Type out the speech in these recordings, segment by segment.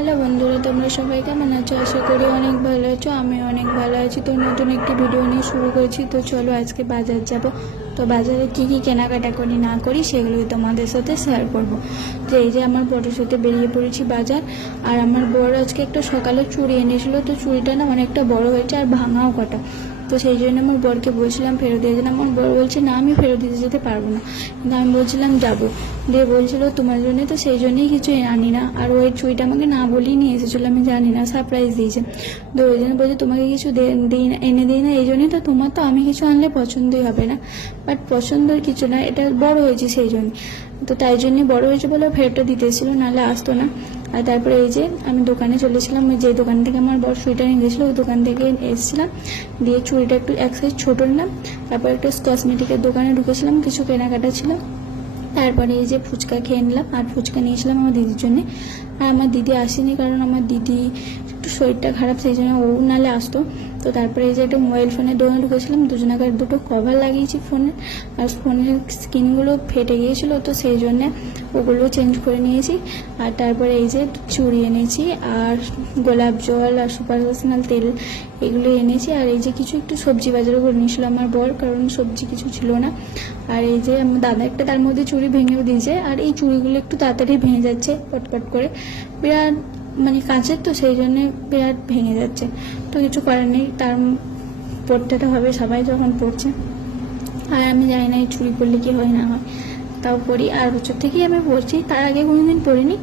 Hello বন্ধুরা, তোমরা সবাই কেমন আছো? আশা করি অনেক ভালো আছো। আমি অনেক ভালো আছি। তো নতুন একটি ভিডিও নিয়ে শুরু করেছি। তো চলো আজকে বাজার যাব। তো বাজারে কী কী কেনাকাটা করি না করি সেগুলোই তোমাদের সাথে শেয়ার করব। তো এই যে আমার বড়োর সাথে বেরিয়ে পড়েছি বাজার। আর আমার বড় আজকে একটা সকালে চুড়ি এনেছিল। তো চুড়িটা না অনেকটা বড় হয়েছে আর ভাঙাও কটা। তো সেই জন্য আমার বরকে বলছিলাম ফেরত দিয়ে যেন। আমার বর বলছে না, আমি ফেরত দিতে যেতে পারবো না। কিন্তু আমি বলছিলাম যাবো। দিয়ে বলছিল তোমার জন্য, তো সেই জন্যই কিছু আনি না। আর ওই চুড়িটা আমাকে না বলেই নিয়ে এসেছিলো, আমি জানি না, সারপ্রাইজ দিয়েছে। তো ওই জন্য বলছে তোমাকে কিছু দিই না, এনে দিই না, এই জন্যই তো তোমার তো আমি কিছু আনলে পছন্দই হবে না। বাট পছন্দের কিছু না, এটা বড় হয়েছে সেই জন্য। তো তাই জন্যই বড় হয়েছে বলে ফেরতটা দিতে এসেছিলো, নাহলে আসতো না। আর তারপরে এই যে আমি দোকানে চলেছিলাম, ওই যে দোকান থেকে আমার বড় সুইটার নিয়ে গেছিলো ওই দোকান থেকে এসেছিলাম। দিয়ে চুড়িটা একটু এক সাইজ ছোটো নিলাম। তারপর একটা কসমেটিকের দোকানে ঢুকেছিলাম, কিছু কেনাকাটা ছিল। তারপরে এই যে ফুচকা খেয়ে নিলাম, আর ফুচকা নিয়েছিলাম আমার দিদির জন্যে। আর আমার দিদি আসেনি, কারণ আমার দিদি একটু শরীরটা খারাপ, সেই জন্য ও নালে আসতো। তো তারপরে এই যে একটা মোবাইল ফোনের দোকানে ঢুকেছিলাম, দুজনাকার দুটো কভার লাগিয়েছি ফোনের। আর ফোনের স্ক্রিনগুলো ফেটে গিয়েছিলো, তো সেই জন্যে ওগুলো চেঞ্জ করে নিয়েছি। আর তারপরে এই যে চুড়ি এনেছি, আর গোলাপ জল আর সুপার লোশনাল তেল এগুলো এনেছি। আর এই যে কিছু একটু সবজি বাজারও করে নিয়েছিল আমার বর, কারণ সবজি কিছু ছিল না। আর এই যে আমার দাদা একটা তার মধ্যে চুড়ি ভেঙেও দিয়েছে। আর এই চুড়িগুলো একটু তাড়াতাড়ি ভেঙে যাচ্ছে পটপট করে, বিরাট মানে কাঁচের, তো সেই জন্যে বিরাট ভেঙে যাচ্ছে। তো কিছু করার নেই, তার পড়তে তো হবে, সবাই যখন পড়ছে। আর আমি জানি না এই চুড়ি পরলে কি হয় না হয়, তাও পড়ি। আর বছর থেকেই আমি পড়ছি, তার আগে কোনোদিন পড়িনি।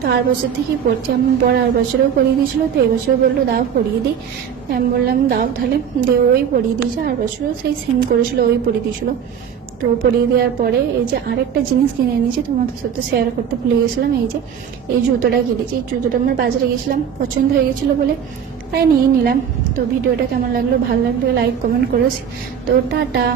তো আর বছর থেকেই পড়ছি। আমার বড় আর বছরেও পড়িয়ে দিয়েছিলো, তো এই বছরও বললো দাও পড়িয়ে দিই। আমি বললাম দাও তাহলে, দিয়ে ওই পড়িয়ে দিয়েছে। আর বছরও সেই সেম করেছিল, ওই পড়িয়ে দিয়েছিলো। তো পরিয়ে দেওয়ার পরে এই যে আরেকটা জিনিস কিনে এনেছি, তোমাদের সাথে শেয়ার করতে ভুলে গেছিলাম। এই যে এই জুতোটা কিনেছি, এই জুতোটা আমার বাজারে গেছিলাম, পছন্দ হয়ে গেছিলো বলে তাই নিয়ে নিলাম। তো ভিডিওটা কেমন লাগলো, ভালো লাগলে লাইক কমেন্ট করো। তো টাটা।